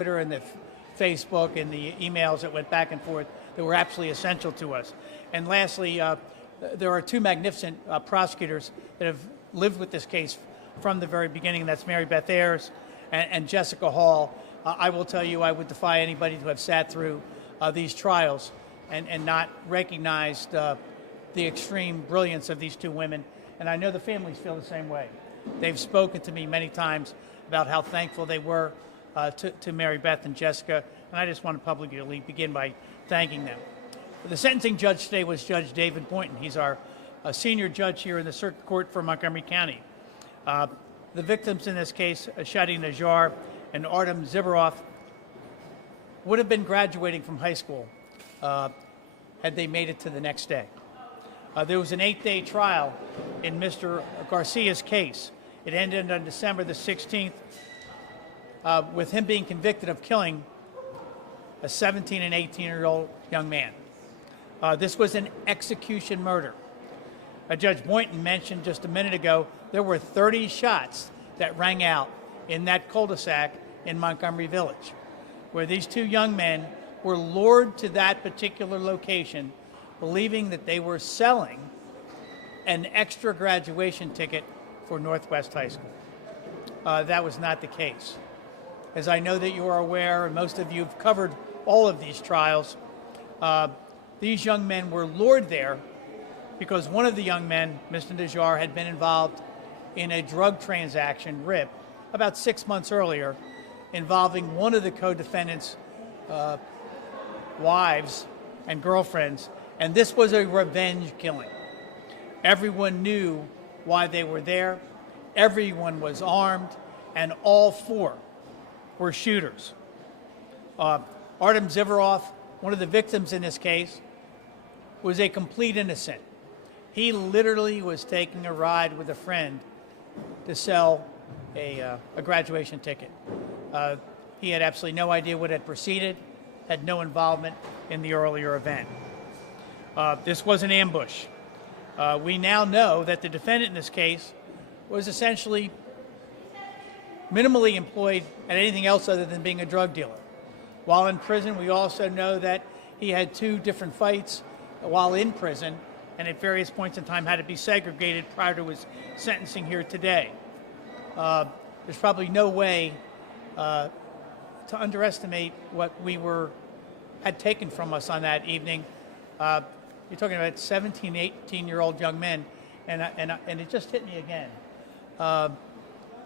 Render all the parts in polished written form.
Twitter and the Facebook and the emails that went back and forth that were absolutely essential to us. And lastly, there are two magnificent prosecutors that have lived with this case from the very beginning. That's Mary Beth Ayers and Jessica Hall. I will tell you, I would defy anybody to have sat through these trials and not recognized the extreme brilliance of these two women. And I know the families feel the same way. They've spoken to me many times about how thankful they were to Mary Beth and Jessica, and I just want to publicly begin by thanking them. The sentencing judge today was Judge David Boynton. He's our senior judge here in the Circuit Court for Montgomery County. The victims in this case, Shadi Najjar and Artem Zibaroff, would have been graduating from high school had they made it to the next day. There was an 8-day trial in Mr. Garcia's case. It ended on December the 16th with him being convicted of killing a 17 and 18-year-old young man. This was an execution murder. Judge Boynton mentioned just a minute ago there were 30 shots that rang out in that cul-de-sac in Montgomery Village, where these two young men were lured to that particular location believing that they were selling an extra graduation ticket for Northwest High School. That was not the case. As I know that you are aware, and most of you have covered all of these trials, these young men were lured there because one of the young men, Mr. Najjar, had been involved in a drug transaction, RIP, about 6 months earlier, involving one of the co-defendants' wives and girlfriends, and this was a revenge killing. Everyone knew why they were there, everyone was armed, and all four were shooters. Artem Zibaroff, one of the victims in this case, was a complete innocent. He literally was taking a ride with a friend to sell a graduation ticket. He had absolutely no idea what had preceded, had no involvement in the earlier event. This was an ambush. We now know that the defendant in this case was essentially minimally employed at anything else other than being a drug dealer. While in prison, we also know that he had 2 different fights while in prison, and at various points in time had to be segregated prior to his sentencing here today. There's probably no way to underestimate what we had taken from us on that evening. You're talking about 17, 18-year-old young men, and it just hit me again.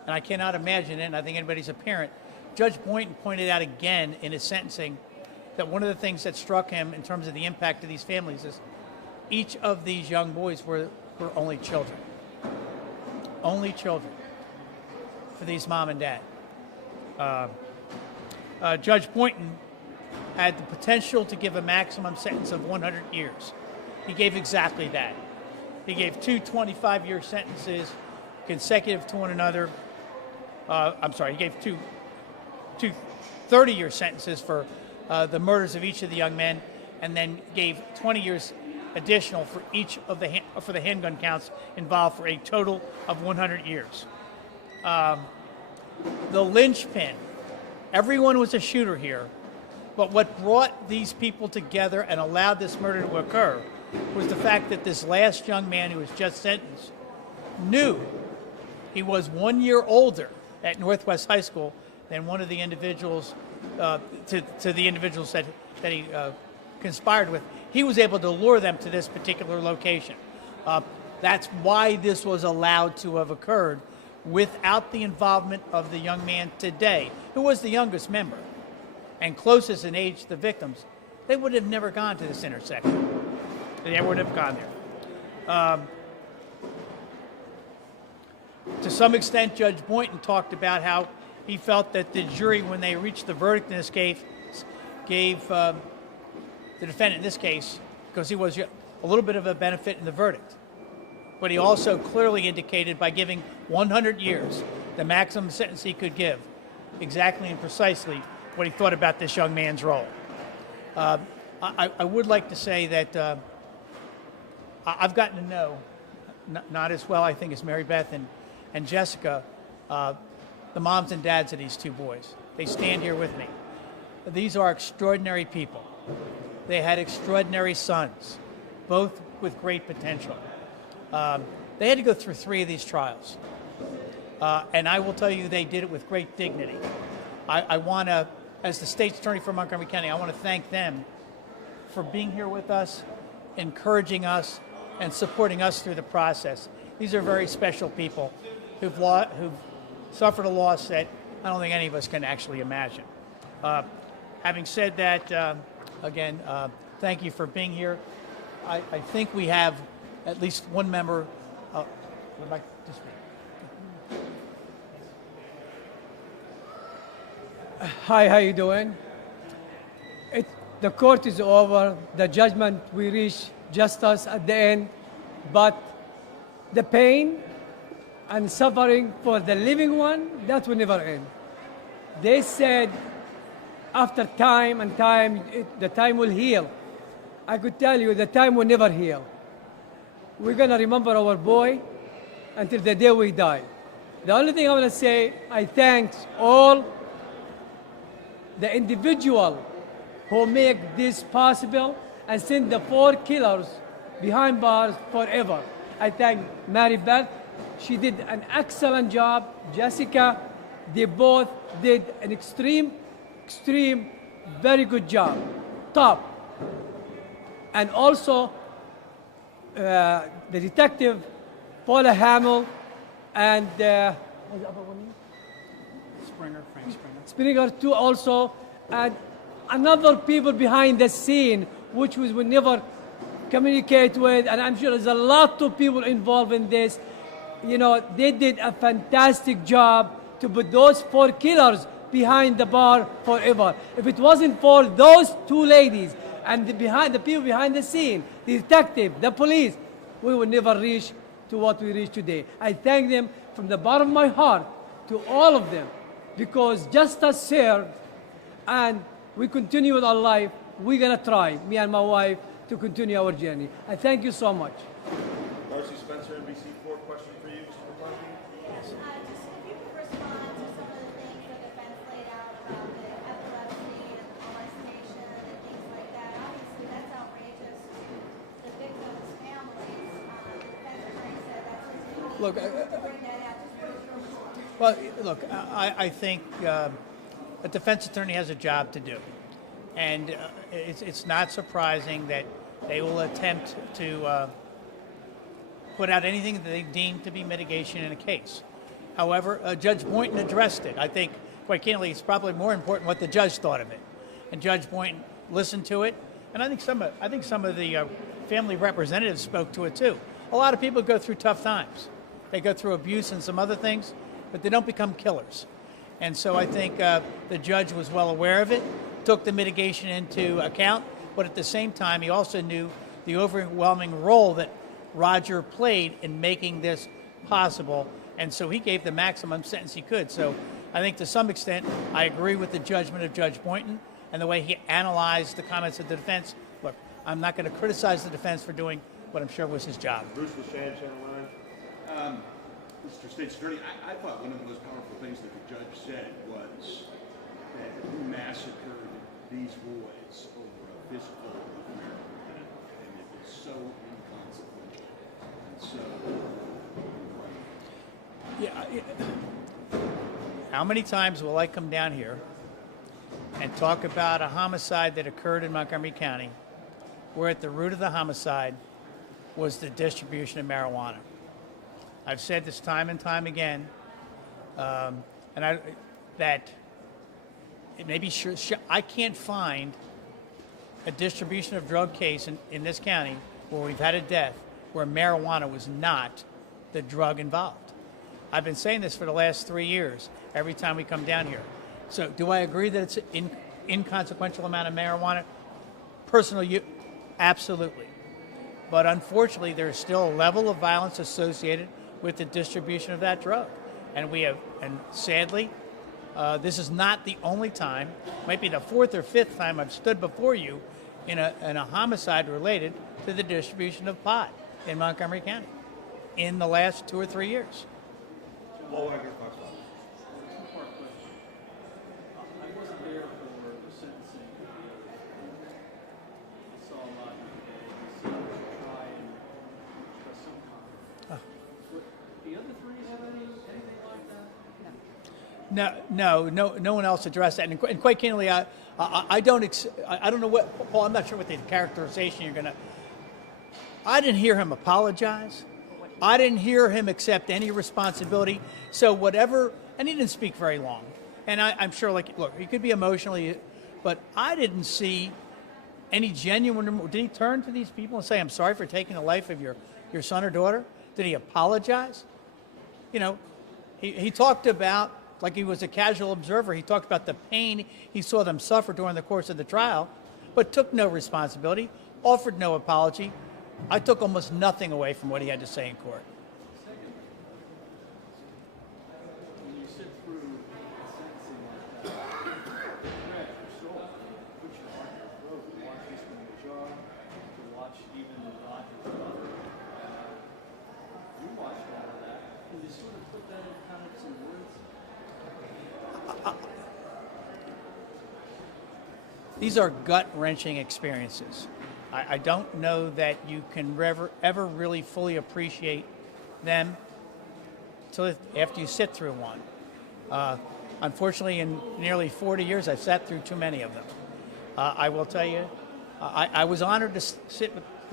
And I cannot imagine it, and I think anybody's a parent. Judge Boynton pointed out again in his sentencing that one of the things that struck him in terms of the impact of these families is each of these young boys were only children. Only children for these mom and dad. Judge Boynton had the potential to give a maximum sentence of 100 years. He gave exactly that. He gave 2 25-year sentences consecutive to one another. He gave two 30-year sentences for the murders of each of the young men, and then gave 20 years additional for each of for the handgun counts involved, for a total of 100 years. The linchpin, everyone was a shooter here, but what brought these people together and allowed this murder to occur was the fact that this last young man who was just sentenced knew he was 1 year older at Northwest High School than one of the individuals, to the individuals that he conspired with. He was able to lure them to this particular location. That's why this was allowed to have occurred without the involvement of the young man today, who was the youngest member and closest in age to the victims. They would have never gone to this intersection. They never would have gone there. To some extent, Judge Boynton talked about how he felt that the jury, when they reached the verdict in this case, gave the defendant in this case, because he was a little bit of a benefit in the verdict. But he also clearly indicated by giving 100 years, the maximum sentence he could give, exactly and precisely what he thought about this young man's role. I would like to say that I've gotten to know, not as well, I think, as Mary Beth and Jessica, the moms and dads of these two boys. They stand here with me. these are extraordinary people. They had extraordinary sons, both with great potential. They had to go through 3 of these trials. And I will tell you, they did it with great dignity. I want to, as the state's attorney for Montgomery County, I want to thank them for being here with us, encouraging us, and supporting us through the process. These are very special people who've suffered a loss that I don't think any of us can actually imagine. Having said that, again, thank you for being here. I think we have at least one member would like to speak. Hi, how you doing? The court is over. The judgment, we reach justice at the end. But the pain and suffering for the living one, that will never end. They said after time and time, the time will heal. I could tell you the time will never heal. We're going to remember our boy until the day we die. The only thing I want to say, I thank all the individual who make this possible and send the 4 killers behind bars forever. I thank Mary Beth. She did an excellent job. Jessica, they both did an extreme, very good job. Top. And also, the detective, Paula Hamill, and what's the other one? Frank Springer. Springer too also, and another people behind the scene, which we will never communicate with, and I'm sure there's a lot of people involved in this. You know, they did a fantastic job to put those 4 killers behind the bar forever. If it wasn't for those 2 ladies and the people behind the scene, the detective, the police, we would never reach to what we reach today. I thank them from the bottom of my heart to all of them, because justice served, and we continue with our life. We're gonna try, me and my wife, to continue our journey. I thank you so much. Darcy Spencer, NBC4, question for you, Mr. McCarthy. Just if you could respond to some of the things the defense laid out about the epilepsy and the molestation and things like that. Obviously, that's outrageous to the victims' families. The defense attorney said that's his duty Look, to bring that out. Just what is your response? Well, look, I think a defense attorney has a job to do. And it's not surprising that they will attempt to put out anything that they deem to be mitigation in a case. However, Judge Boynton addressed it. I think, quite candidly, it's probably more important what the judge thought of it. And Judge Boynton listened to it, and I think some of the family representatives spoke to it too. A lot of people go through tough times. They go through abuse and some other things, but they don't become killers. And so I think the judge was well aware of it, took the mitigation into account, but at the same time, he also knew the overwhelming role that Roger played in making this possible, and so he gave the maximum sentence he could. So I think to some extent, I agree with the judgment of Judge Boynton and the way he analyzed the comments of the defense. Look, I'm not going to criticize the defense for doing what I'm sure was his job. Bruce LaShan, Channel 9. Mr. State's Attorney, I thought one of the most powerful things that the judge said was that you massacred these boys over a fistful of marijuana, and it was so inconsequential. And so, How many times will I come down here and talk about a homicide that occurred in Montgomery County, where at the root of the homicide was the distribution of marijuana? I've said this time and time again, that it may be sure, I can't find a distribution of drug case in this county where we've had a death where marijuana was not the drug involved. I've been saying this for the last 3 years, every time we come down here. So do I agree that it's an inconsequential amount of marijuana? Personal use, absolutely. But unfortunately, there's still a level of violence associated with the distribution of that drug. And sadly, this is not the only time, might be the 4th or 5th time I've stood before you in a homicide related to the distribution of pot in Montgomery County in the last 2 or 3 years. Paul Wagner, Fox 5. I wasn't there for the sentencing No one else addressed that. And quite candidly, I don't know what, Paul, I'm not sure what the characterization you're going to. I didn't hear him apologize. I didn't hear him accept any responsibility. So whatever, and he didn't speak very long. And I'm sure, like, look, he could be emotionally, but I didn't see any genuine. Did he turn to these people and say, "I'm sorry for taking the life of your son or daughter"? Did he apologize? You know, he talked about, like he was a casual observer, he talked about the pain he saw them suffer during the course of the trial, but took no responsibility, offered no apology. I took almost nothing away from what he had to say in court. When you sit through a sentencing like that, it grabs your soul. It puts your heart in your throat. To watch this from the jar, to watch even Roger's brother. You watched all of that. Can you sort of put that in kind of some words? These are gut-wrenching experiences. I don't know that you can ever really fully appreciate them until after you sit through one. Unfortunately, in nearly 40 years, I've sat through too many of them. I will tell you, I was honored to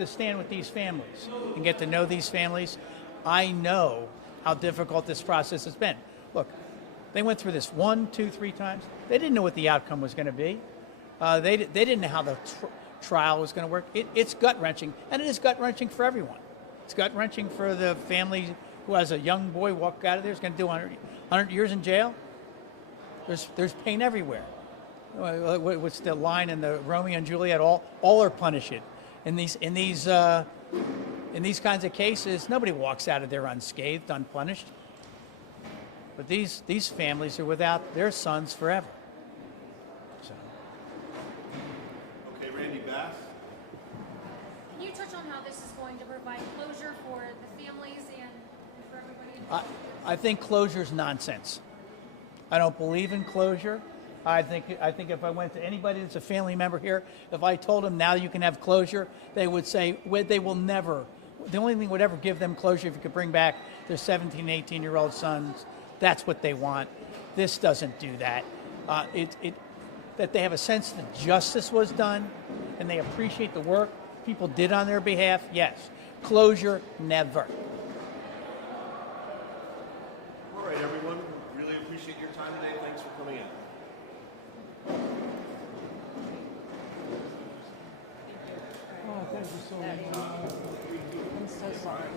stand with these families and get to know these families. I know how difficult this process has been. Look, they went through this 1, 2, 3 times. They didn't know what the outcome was going to be. They didn't know how the trial was going to work. It's gut-wrenching, and it is gut-wrenching for everyone. It's gut-wrenching for the family who has a young boy walk out of there, is going to do 100 years in jail. There's pain everywhere. What's the line in the Romeo and Juliet? All are punished. In these kinds of cases, nobody walks out of there unscathed, unpunished. But these families are without their sons forever. So. Okay, Randy Bass. Can you touch on how this is going to provide closure for the families and for everybody? I think closure is nonsense. I don't believe in closure. I think if I went to anybody that's a family member here, if I told them now you can have closure, they would say they will never. The only thing that would ever give them closure if you could bring back their 17, 18-year-old sons. That's what they want. This doesn't do that. That they have a sense that justice was done and they appreciate the work people did on their behalf, yes. Closure, never. All right, everyone. Really appreciate your time today. Thanks for coming in. Oh, thank you so much. I'm so sorry.